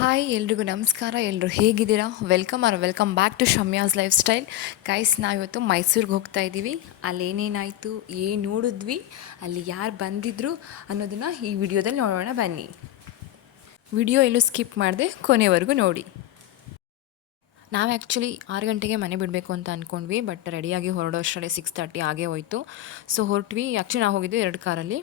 Hi ಎಲ್ರಿಗೂ ನಮಸ್ಕಾರ. ಎಲ್ಲರೂ ಹೇಗಿದ್ದೀರಾ? Welcome back to Shamya's lifestyle. Guys, ನಾವಿವತ್ತು ಮೈಸೂರಿಗೆ ಹೋಗ್ತಾ ಇದ್ದೀವಿ. ಅಲ್ಲಿ ಏನೇನಾಯಿತು, ಏನು ನೋಡಿದ್ವಿ, ಅಲ್ಲಿ ಯಾರು ಬಂದಿದ್ರು ಅನ್ನೋದನ್ನು ಈ ವಿಡಿಯೋದಲ್ಲಿ ನೋಡೋಣ ಬನ್ನಿ. ವಿಡಿಯೋ ಎಲ್ಲೂ ಸ್ಕಿಪ್ ಮಾಡದೆ ಕೊನೆವರೆಗೂ ನೋಡಿ. ನಾವು ಆ್ಯಕ್ಚುಲಿ 6 ಗಂಟೆಗೆ ಮನೆ ಬಿಡಬೇಕು ಅಂತ ಅಂದ್ಕೊಂಡ್ವಿ, ಬಟ್ ರೆಡಿಯಾಗಿ ಹೊರಡೋ ಅಷ್ಟರಲ್ಲಿ 6:30 ಆಗೇ ಹೋಯಿತು. ಸೊ ಹೊರಟ್ವಿ. ಆ್ಯಕ್ಚುಲಿ ನಾವು ಹೋಗಿದ್ದು 2 ಕಾರಲ್ಲಿ.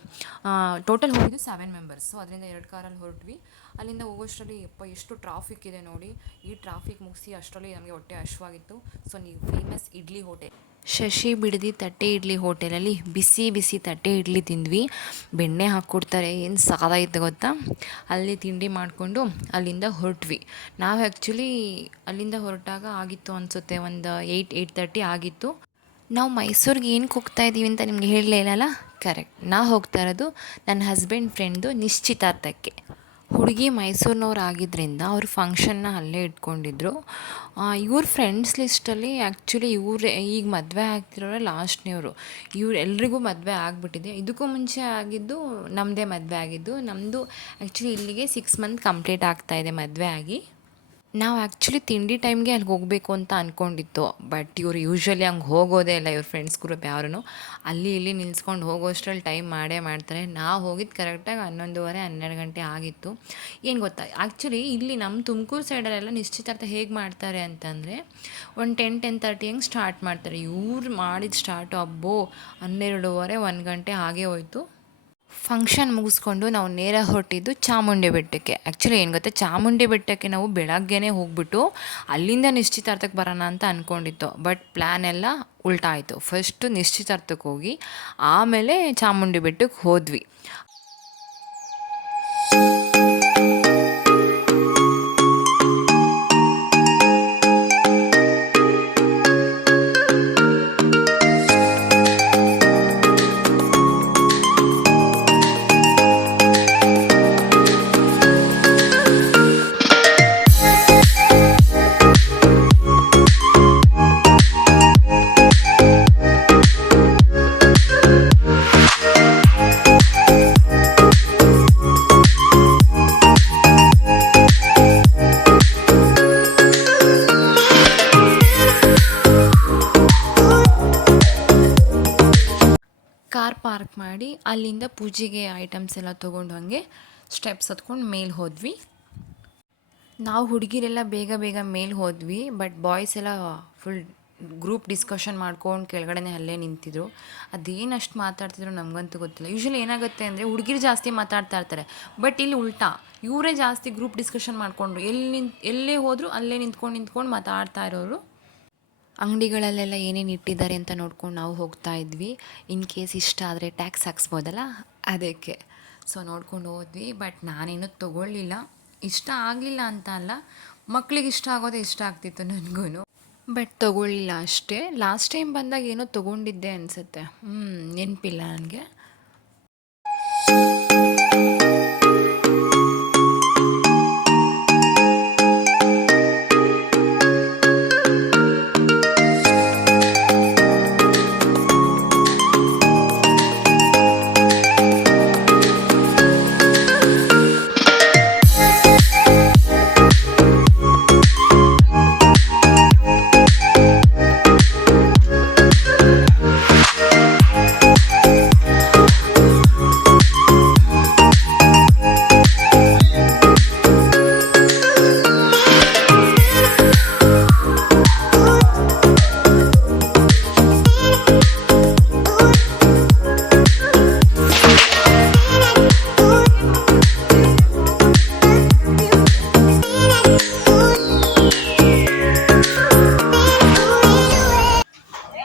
ಟೋಟಲ್ ಹೋಗಿದ್ದು 7 ಮೆಂಬರ್ಸ್. ಸೊ ಅದರಿಂದ 2 ಕಾರಲ್ಲಿ ಹೊರಟ್ವಿ. ಅಲ್ಲಿಂದ ಹೋಗೋಷ್ಟರಲ್ಲಿ ಎಷ್ಟು ಟ್ರಾಫಿಕ್ ಇದೆ ನೋಡಿ. ಈ ಟ್ರಾಫಿಕ್ ಮುಗಿಸಿ ಅಷ್ಟರಲ್ಲಿ ನಮಗೆ ಹೊಟ್ಟೆ ಹಶ್ವಾಗಿತ್ತು. ಸೊ ನೀವು ಫೇಮಸ್ ಇಡ್ಲಿ ಹೋಟೆಲ್ ಶಶಿ ಬಿಡದಿ ತಟ್ಟೆ ಇಡ್ಲಿ ಹೋಟೆಲಲ್ಲಿ ಬಿಸಿ ಬಿಸಿ ತಟ್ಟೆ ಇಡ್ಲಿ ತಿಂದ್ವಿ. ಬೆಣ್ಣೆ ಹಾಕ್ಕೊಡ್ತಾರೆ, ಏನು ಸಾಕಾಯಿತು ಗೊತ್ತಾ. ಅಲ್ಲಿ ತಿಂಡಿ ಮಾಡಿಕೊಂಡು ಅಲ್ಲಿಂದ ಹೊರಟ್ವಿ. ನಾವು ಆ್ಯಕ್ಚುಲಿ ಅಲ್ಲಿಂದ ಹೊರಟಾಗ ಆಗಿತ್ತು ಅನಿಸುತ್ತೆ, ಒಂದು 8:30 ಆಗಿತ್ತು. ನಾವು ಮೈಸೂರಿಗೆ ಏನಕ್ಕೆ ಹೋಗ್ತಾ ಇದ್ದೀವಿ ಅಂತ ನಿಮಗೆ ಹೇಳಲೇ ಇಲ್ಲಲ್ಲ. ಕರೆಕ್ಟ್, ನಾವು ಹೋಗ್ತಾ ಇರೋದು ನನ್ನ ಹಸ್ಬೆಂಡ್ ಫ್ರೆಂಡ್ದು ನಿಶ್ಚಿತಾರ್ಥಕ್ಕೆ. ಹುಡುಗಿ ಮೈಸೂರಿನವ್ರು ಆಗಿದ್ದರಿಂದ ಅವ್ರ ಫಂಕ್ಷನ್ನ ಅಲ್ಲೇ ಇಟ್ಕೊಂಡಿದ್ರು. ಇವ್ರ ಫ್ರೆಂಡ್ಸ್ ಲಿಸ್ಟಲ್ಲಿ ಆ್ಯಕ್ಚುಲಿ ಇವ್ರು ಈಗ ಮದುವೆ ಆಗ್ತಿರೋರೆ ಲಾಸ್ಟ್ನೇವರು. ಎಲ್ರಿಗೂ ಮದುವೆ ಆಗಿಬಿಟ್ಟಿದೆ. ಇದಕ್ಕೂ ಮುಂಚೆ ಆಗಿದ್ದು ನಮ್ಮದೇ ಮದುವೆ ಆಗಿದ್ದು. ನಮ್ಮದು ಆ್ಯಕ್ಚುಲಿ ಇಲ್ಲಿಗೆ 6 ಮಂತ್ ಕಂಪ್ಲೀಟ್ ಆಗ್ತಾಯಿದೆ ಮದುವೆ ಆಗಿ. ನಾವು ಆ್ಯಕ್ಚುಲಿ ತಿಂಡಿ ಟೈಮ್ಗೆ ಅಲ್ಲಿಗೆ ಹೋಗಬೇಕು ಅಂತ ಅಂದ್ಕೊಂಡಿತ್ತು. ಬಟ್ ಇವರು ಯೂಶ್ವಲಿ ಹಂಗೆ ಹೋಗೋದೇ ಇಲ್ಲ. ಇವ್ರ ಫ್ರೆಂಡ್ಸ್ ಗ್ರೂಪ್ ಯಾರೂ ಅಲ್ಲಿ ಇಲ್ಲಿ ನಿಲ್ಸ್ಕೊಂಡು ಹೋಗೋಷ್ಟರಲ್ಲಿ ಟೈಮ್ ಮಾಡೇ ಮಾಡ್ತಾರೆ. ನಾವು ಹೋಗಿದ್ದು ಕರೆಕ್ಟಾಗಿ 11:30 12 ಗಂಟೆ ಆಗಿತ್ತು. ಏನು ಗೊತ್ತಾ, ಆ್ಯಕ್ಚುಲಿ ಇಲ್ಲಿ ನಮ್ಮ ತುಮಕೂರು ಸೈಡಲ್ಲೆಲ್ಲ ನಿಶ್ಚಿತಾರ್ಥ ಹೇಗೆ ಮಾಡ್ತಾರೆ ಅಂತಂದರೆ ಒಂದು 10-10:30 ಹಂಗೆ ಸ್ಟಾರ್ಟ್ ಮಾಡ್ತಾರೆ. ಇವ್ರು ಮಾಡಿದ ಸ್ಟಾರ್ಟು ಅಬ್ಬೋ 12:30 1 ಗಂಟೆ ಹಾಗೇ ಹೋಯಿತು. ಫಂಕ್ಷನ್ ಮುಗಿಸ್ಕೊಂಡು ನಾವು ನೇರ ಹೊರಟಿದ್ದು ಚಾಮುಂಡಿ ಬೆಟ್ಟಕ್ಕೆ. ಆ್ಯಕ್ಚುಲಿ ಏನು ಗೊತ್ತಾ, ಚಾಮುಂಡಿ ಬೆಟ್ಟಕ್ಕೆ ನಾವು ಬೆಳಗ್ಗೆನೇ ಹೋಗ್ಬಿಟ್ಟು ಅಲ್ಲಿಂದ ನಿಶ್ಚಿತಾರ್ಥಕ್ಕೆ ಬರೋಣ ಅಂತ ಅಂದ್ಕೊಂಡಿತ್ತು. ಬಟ್ ಪ್ಲ್ಯಾನ್ ಎಲ್ಲ ಉಲ್ಟಾ ಆಯಿತು. ಫಸ್ಟು ನಿಶ್ಚಿತಾರ್ಥಕ್ಕೆ ಹೋಗಿ ಆಮೇಲೆ ಚಾಮುಂಡಿ ಬೆಟ್ಟಕ್ಕೆ ಹೋದ್ವಿ. ಕಾರ್ ಪಾರ್ಕ್ ಮಾಡಿ ಅಲ್ಲಿಂದ ಪೂಜೆಗೆ ಐಟಮ್ಸ್ ಎಲ್ಲ ತೊಗೊಂಡು ಹಾಗೆ ಸ್ಟೆಪ್ಸ್ ಹತ್ಕೊಂಡು ಮೇಲೆ ಹೋದ್ವಿ. ನಾವು ಹುಡುಗಿರೆಲ್ಲ ಬೇಗ ಬೇಗ ಮೇಲೆ ಹೋದ್ವಿ. ಬಟ್ ಬಾಯ್ಸ್ ಎಲ್ಲ ಫುಲ್ ಗ್ರೂಪ್ ಡಿಸ್ಕಷನ್ ಮಾಡ್ಕೊಂಡು ಕೆಳಗಡೆನೇ ಅಲ್ಲೇ ನಿಂತಿದ್ರು. ಅದೇನು ಅಷ್ಟು ಮಾತಾಡ್ತಿದ್ರು ನಮಗಂತೂ ಗೊತ್ತಿಲ್ಲ. ಯೂಶ್ವಲಿ ಏನಾಗುತ್ತೆ ಅಂದರೆ ಹುಡುಗಿರು ಜಾಸ್ತಿ ಮಾತಾಡ್ತಾ ಇರ್ತಾರೆ. ಬಟ್ ಇಲ್ಲಿ ಉಲ್ಟಾ, ಇವರೇ ಜಾಸ್ತಿ ಗ್ರೂಪ್ ಡಿಸ್ಕಷನ್ ಮಾಡಿಕೊಂಡು ಎಲ್ಲೇ ಹೋದರೂ ಅಲ್ಲೇ ನಿಂತ್ಕೊಂಡು ಮಾತಾಡ್ತಾ ಇರೋರು. ಅಂಗಡಿಗಳಲ್ಲೆಲ್ಲ ಏನೇನು ಇಟ್ಟಿದ್ದಾರೆ ಅಂತ ನೋಡ್ಕೊಂಡು ನಾವು ಹೋಗ್ತಾ ಇದ್ವಿ. ಇನ್ ಕೇಸ್ ಇಷ್ಟ ಆದರೆ ಟ್ಯಾಕ್ಸ್ ಹಾಕ್ಸ್ಬೋದಲ್ಲ, ಅದಕ್ಕೆ. ಸೊ ನೋಡ್ಕೊಂಡು ಹೋದ್ವಿ. ಬಟ್ ನಾನೇನು ತೊಗೊಳ್ಳಿಲ್ಲ. ಇಷ್ಟ ಆಗಲಿಲ್ಲ ಅಂತ ಅಲ್ಲ, ಮಕ್ಳಿಗೆ ಇಷ್ಟ ಆಗೋದೇ ಇಷ್ಟ ಆಗ್ತಿತ್ತು ನನಗೂ. ಬಟ್ ತೊಗೊಳ್ಳಿಲ್ಲ ಅಷ್ಟೇ. ಲಾಸ್ಟ್ ಟೈಮ್ ಬಂದಾಗ ಏನೋ ತೊಗೊಂಡಿದ್ದೆ ಅನಿಸುತ್ತೆ, ನೆನಪಿಲ್ಲ ನನಗೆ.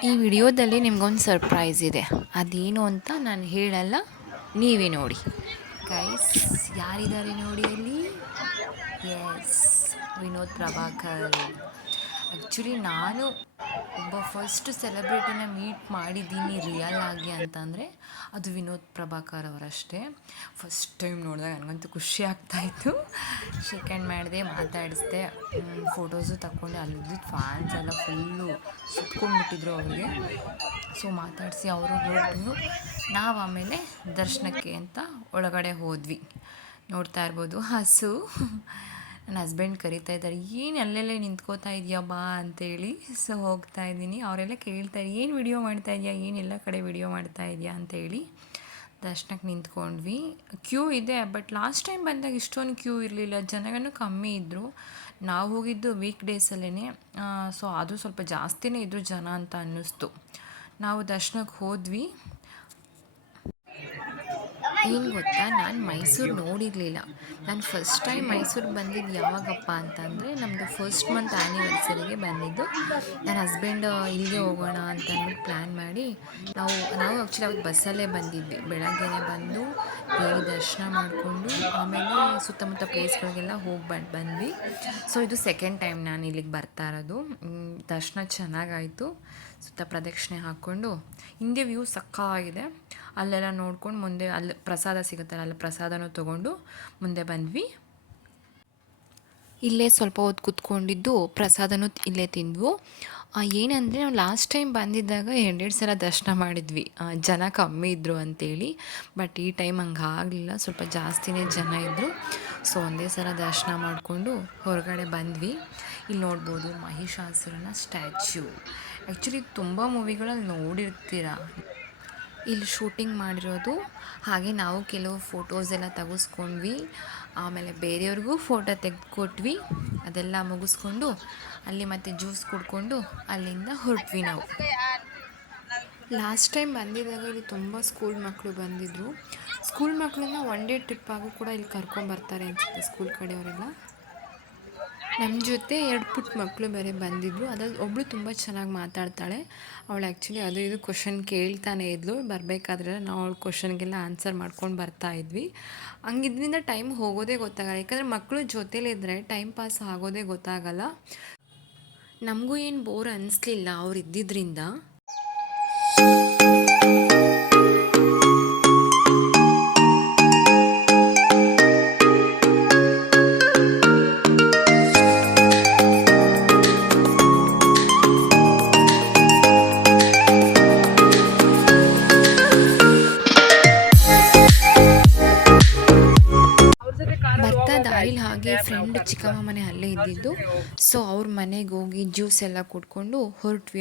ಈ ವಿಡಿಯೋದಲ್ಲಿ ನಿಮ್ಗೊಂದು ಸರ್ಪ್ರೈಸ್ ಇದೆ. ಅದೇನು ಅಂತ ನಾನು ಹೇಳಲ್ಲ, ನೀವೇ ನೋಡಿ. ಗೈಸ್, ಯಾರಿದ್ದಾರೆ ನೋಡಿ ಅಲ್ಲಿ? ಎಸ್, ವಿನೋದ್ ಪ್ರಭಾಕರ್. ಆ್ಯಕ್ಚುಲಿ ನಾನು ಒಬ್ಬ ಫಸ್ಟ್ ಸೆಲೆಬ್ರಿಟಿನ ಮೀಟ್ ಮಾಡಿದ್ದೀನಿ ರಿಯಲ್ ಆಗಿ ಅಂತಂದರೆ ಅದು ವಿನೋದ್ ಪ್ರಭಾಕರ್ ಅವರಷ್ಟೇ. ಫಸ್ಟ್ ಟೈಮ್ ನೋಡಿದಾಗ ನನಗಂತೂ ಖುಷಿ ಆಗ್ತಾಯಿತ್ತು. ಶೇಕ್ ಹ್ಯಾಂಡ್ ಮಾಡಿದೆ, ಮಾತಾಡಿಸ್ದೆ, ಫೋಟೋಸು ತಗೊಂಡೆ. ಅಲ್ಲಿದ್ದಿದ್ದು ಫ್ಯಾನ್ಸ್ ಎಲ್ಲ ಫುಲ್ಲು ಸುತ್ಕೊಂಡ್ಬಿಟ್ಟಿದ್ರು ಅವ್ರಿಗೆ. ಸೊ ಮಾತಾಡಿಸಿ ಅವರು ಹೊರಟು ನಾವು ಆಮೇಲೆ ದರ್ಶನಕ್ಕೆ ಅಂತ ಒಳಗಡೆ ಹೋದ್ವಿ. ನೋಡ್ತಾ ಇರ್ಬೋದು ಹಸು ನನ್ನ ಹಸ್ಬೆಂಡ್ ಕರಿತಾ ಇದ್ದಾರೆ, ಏನು ಅಲ್ಲೆಲ್ಲೇ ನಿಂತ್ಕೋತಾ ಇದೆಯಾ ಬಾ ಅಂತೇಳಿ. ಸೊ ಹೋಗ್ತಾ ಇದ್ದೀನಿ. ಅವರೆಲ್ಲ ಕೇಳ್ತಾರೆ, ಏನು ವಿಡಿಯೋ ಮಾಡ್ತಾ ಇದೆಯಾ, ಏನೆಲ್ಲ ಕಡೆ ವಿಡಿಯೋ ಮಾಡ್ತಾ ಇದೆಯಾ ಅಂತೇಳಿ. ದರ್ಶನಕ್ಕೆ ನಿಂತ್ಕೊಂಡ್ವಿ. ಕ್ಯೂ ಇದೆ, ಬಟ್ ಲಾಸ್ಟ್ ಟೈಮ್ ಬಂದಾಗ ಇಷ್ಟೊಂದು ಕ್ಯೂ ಇರಲಿಲ್ಲ, ಜನಗಳು ಕಮ್ಮಿ ಇದ್ದರು. ನಾವು ಹೋಗಿದ್ದು ವೀಕ್ ಡೇಸಲ್ಲೇ, ಸೊ ಅದು ಸ್ವಲ್ಪ ಜಾಸ್ತಿನೇ ಇದ್ದರು ಜನ ಅಂತ ಅನ್ನಿಸ್ತು. ನಾವು ದರ್ಶನಕ್ಕೆ ಹೋದ್ವಿ. ಏನು ಗೊತ್ತಾ, ನಾನು ಮೈಸೂರು ನೋಡಿರಲಿಲ್ಲ. ನಾನು ಫಸ್ಟ್ ಟೈಮ್ ಮೈಸೂರಿಗೆ ಬಂದಿದ್ದು ಯಾವಾಗಪ್ಪ ಅಂತಂದರೆ, ನಮ್ಮದು ಫಸ್ಟ್ ಮಂತ್ ಆ್ಯನಿವರ್ಸರಿಗೆ ಬಂದಿದ್ದು. ನನ್ನ ಹಸ್ಬೆಂಡ್ ಇಲ್ಲಿಗೆ ಹೋಗೋಣ ಅಂತ ಅಂದ್ಬಿಟ್ಟು ಪ್ಲ್ಯಾನ್ ಮಾಡಿ ನಾವು ಆ್ಯಕ್ಚುಲಿ ಅವತ್ತು ಬಸ್ಸಲ್ಲೇ ಬಂದಿದ್ವಿ. ಬೆಳಗ್ಗೆನೇ ಬಂದು ದೇವಿ ದರ್ಶನ ಮಾಡಿಕೊಂಡು ಆಮೇಲೆ ಸುತ್ತಮುತ್ತ ಪ್ಲೇಸ್ಗಳಿಗೆಲ್ಲ ಹೋಗಿ ಬಂದ್ವಿ. ಸೊ ಇದು ಸೆಕೆಂಡ್ ಟೈಮ್ ನಾನು ಇಲ್ಲಿಗೆ ಬರ್ತಾ ಇರೋದು. ದರ್ಶನ ಚೆನ್ನಾಗಾಯಿತು. ಸುತ್ತ ಪ್ರದಕ್ಷಿಣೆ ಹಾಕ್ಕೊಂಡು ಹಿಂದೆ ವ್ಯೂ ಸಕ್ಕತ್ತಾಗಿದೆ. ಅಲ್ಲೆಲ್ಲ ನೋಡ್ಕೊಂಡು ಮುಂದೆ ಅಲ್ಲಿ ಪ್ರಸಾದ ಸಿಗುತ್ತಲ್ಲ, ಅಲ್ಲಿ ಪ್ರಸಾದನೂ ತೊಗೊಂಡು ಮುಂದೆ ಬಂದ್ವಿ. ಇಲ್ಲೇ ಸ್ವಲ್ಪ ಹೊತ್ತು ಕೂತ್ಕೊಂಡಿದ್ದು ಪ್ರಸಾದನೂ ಇಲ್ಲೇ ತಿಂದ್ವು. ಏನಂದರೆ ನಾವು ಲಾಸ್ಟ್ ಟೈಮ್ ಬಂದಿದ್ದಾಗ 2 ಸಲ ದರ್ಶನ ಮಾಡಿದ್ವಿ, ಜನ ಕಮ್ಮಿ ಇದ್ದರು ಅಂತೇಳಿ. ಬಟ್ ಈ ಟೈಮ್ ಹಂಗೆ ಆಗಲಿಲ್ಲ, ಸ್ವಲ್ಪ ಜಾಸ್ತಿನೇ ಜನ ಇದ್ದರು. ಸೊ ಒಂದೇ ಸಲ ದರ್ಶನ ಮಾಡಿಕೊಂಡು ಹೊರಗಡೆ ಬಂದ್ವಿ. ಇಲ್ಲಿ ನೋಡ್ಬೋದು ಮಹಿಷಾಸುರನ ಸ್ಟ್ಯಾಚ್ಯೂ. ಆ್ಯಕ್ಚುಲಿ ತುಂಬ ಮೂವಿಗಳಲ್ಲಿ ನೋಡಿರ್ತೀರ ಇಲ್ಲಿ ಶೂಟಿಂಗ್ ಮಾಡಿರೋದು. ಹಾಗೆ ನಾವು ಕೆಲವು ಫೋಟೋಸ್ ಎಲ್ಲ ತೆಗೆಸ್ಕೊಂಡ್ವಿ. ಆಮೇಲೆ ಬೇರೆಯವ್ರಿಗೂ ಫೋಟೋ ತೆಗೆದುಕೊಟ್ವಿ. ಅದೆಲ್ಲ ಮುಗಿಸ್ಕೊಂಡು ಅಲ್ಲಿ ಮತ್ತೆ ಜ್ಯೂಸ್ ಕುಡ್ಕೊಂಡು ಅಲ್ಲಿಂದ ಹೊರಟ್ವಿ ನಾವು. ಲಾಸ್ಟ್ ಟೈಮ್ ಬಂದಿದ್ದಾಗ ಇಲ್ಲಿ ತುಂಬ ಸ್ಕೂಲ್ ಮಕ್ಕಳು ಬಂದಿದ್ದರು. ಸ್ಕೂಲ್ ಮಕ್ಕಳನ್ನ ಒನ್ ಡೇ ಟ್ರಿಪ್ಪಾಗೂ ಕೂಡ ಇಲ್ಲಿ ಕರ್ಕೊಂಬರ್ತಾರೆ ಅನಿಸುತ್ತೆ ಸ್ಕೂಲ್ ಕಡೆಯವರೆಲ್ಲ. ನಮ್ಮ ಜೊತೆ 2 ಪುಟ್ಟ ಮಕ್ಕಳು ಬೇರೆ ಬಂದಿದ್ದರು. ಅದ್ರಲ್ಲಿ ಒಬ್ಬಳು ತುಂಬ ಚೆನ್ನಾಗಿ ಮಾತಾಡ್ತಾಳೆ. ಅವಳು ಆ್ಯಕ್ಚುಲಿ ಅದು ಇದು ಕ್ವಶನ್ ಕೇಳ್ತಾನೆ ಇದ್ಲು. ಬರಬೇಕಾದ್ರೆ ನಾವು ಅವಳ ಕ್ವಶನ್ಗೆಲ್ಲ ಆನ್ಸರ್ ಮಾಡ್ಕೊಂಡು ಬರ್ತಾಯಿದ್ವಿ. ಹಂಗಿದ್ರಿಂದ ಟೈಮ್ ಹೋಗೋದೇ ಗೊತ್ತಾಗಲ್ಲ, ಯಾಕಂದರೆ ಮಕ್ಕಳು ಜೊತೇಲಿದ್ದರೆ ಟೈಮ್ ಪಾಸ್ ಆಗೋದೇ ಗೊತ್ತಾಗಲ್ಲ. ನಮಗೂ ಏನು ಬೋರ್ ಅನ್ನಿಸ್ಲಿಲ್ಲ ಅವ್ರು ಇದ್ದಿದ್ದರಿಂದ. ಬರ್ತಾ ದಾರಿಲಿ ಹಾಗೆ ಫ್ರೆಂಡ್ ಚಿಕ್ಕಮ್ಮ ಮನೆ ಅಲ್ಲೇ ಇದ್ದಿದ್ದು. ಸೊ ಅವ್ರ ಮನೆಗೆ ಹೋಗಿ ಜ್ಯೂಸ್ ಎಲ್ಲ ಕುಡ್ಕೊಂಡು ಹೊರಟ್ವಿ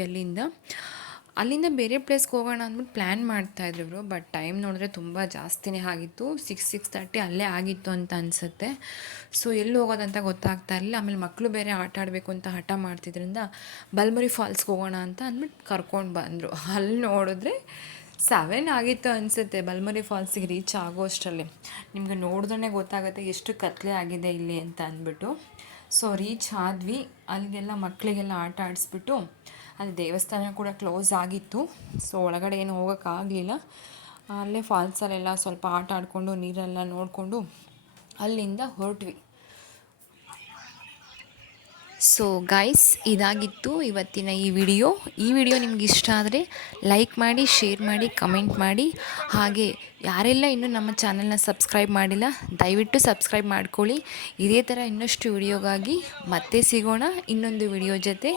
ಅಲ್ಲಿಂದ ಬೇರೆ ಪ್ಲೇಸ್ಗೆ ಹೋಗೋಣ ಅಂದ್ಬಿಟ್ಟು ಪ್ಲ್ಯಾನ್ ಮಾಡ್ತಾಯಿದ್ರು ಇವರು. ಬಟ್ ಟೈಮ್ ನೋಡಿದ್ರೆ ತುಂಬ ಜಾಸ್ತಿನೇ ಆಗಿತ್ತು. 6:30 ಅಲ್ಲೇ ಆಗಿತ್ತು ಅಂತ ಅನಿಸುತ್ತೆ. ಸೊ ಎಲ್ಲಿ ಹೋಗೋದಂತ ಗೊತ್ತಾಗ್ತಾ ಇರಲಿಲ್ಲ. ಆಮೇಲೆ ಮಕ್ಕಳು ಬೇರೆ ಆಟ ಆಡಬೇಕು ಅಂತ ಹಠ ಮಾಡ್ತಿದ್ರಿಂದ ಬಲ್ಮುರಿ ಫಾಲ್ಸ್ಗೆ ಹೋಗೋಣ ಅಂತ ಅಂದ್ಬಿಟ್ಟು ಕರ್ಕೊಂಡು ಬಂದರು. ಅಲ್ಲಿ ನೋಡಿದ್ರೆ 7 ಆಗಿತ್ತು ಅನಿಸುತ್ತೆ ಬಲ್ಮುರಿ ಫಾಲ್ಸಿಗೆ ರೀಚ್ ಆಗೋ ಅಷ್ಟರಲ್ಲಿ. ನಿಮಗೆ ನೋಡಿದ್ರೆ ಗೊತ್ತಾಗುತ್ತೆ ಎಷ್ಟು ಕತ್ಲೆ ಆಗಿದೆ ಇಲ್ಲಿ ಅಂತ ಅಂದ್ಬಿಟ್ಟು. ಸೊ ರೀಚ್ ಆದ್ವಿ. ಅಲ್ಲಿಗೆಲ್ಲ ಮಕ್ಕಳಿಗೆಲ್ಲ ಆಟ ಆಡಿಸ್ಬಿಟ್ಟು, ಅಲ್ಲಿ ದೇವಸ್ಥಾನ ಕೂಡ ಕ್ಲೋಸ್ ಆಗಿತ್ತು. ಸೊ ಒಳಗಡೆ ಏನು ಹೋಗೋಕ್ಕಾಗಲಿಲ್ಲ. ಅಲ್ಲೇ ಫಾಲ್ಸಲ್ಲೆಲ್ಲ ಸ್ವಲ್ಪ ಆಟ ಆಡಿಕೊಂಡು ನೀರೆಲ್ಲ ನೋಡಿಕೊಂಡು ಅಲ್ಲಿಂದ ಹೊರಟ್ವಿ. ಸೊ ಗೈಸ್, ಇದಾಗಿತ್ತು ಇವತ್ತಿನ ಈ ವಿಡಿಯೋ ನಿಮ್ಗೆ ಇಷ್ಟ ಆದರೆ ಲೈಕ್ ಮಾಡಿ, ಶೇರ್ ಮಾಡಿ, ಕಮೆಂಟ್ ಮಾಡಿ. ಹಾಗೆ ಯಾರೆಲ್ಲ ಇನ್ನೂ ನಮ್ಮ ಚಾನಲ್ನ ಸಬ್ಸ್ಕ್ರೈಬ್ ಮಾಡಿಲ್ಲ, ದಯವಿಟ್ಟು ಸಬ್ಸ್ಕ್ರೈಬ್ ಮಾಡ್ಕೊಳ್ಳಿ. ಇದೇ ಥರ ಇನ್ನಷ್ಟು ವಿಡಿಯೋಗಾಗಿ ಮತ್ತೆ ಸಿಗೋಣ ಇನ್ನೊಂದು ವಿಡಿಯೋ ಜೊತೆ.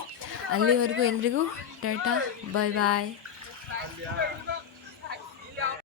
ಅಲ್ಲಿವರೆಗೂ ಎಲ್ರಿಗೂ ಟಾಟಾ, ಬಾಯ್ ಬಾಯ್.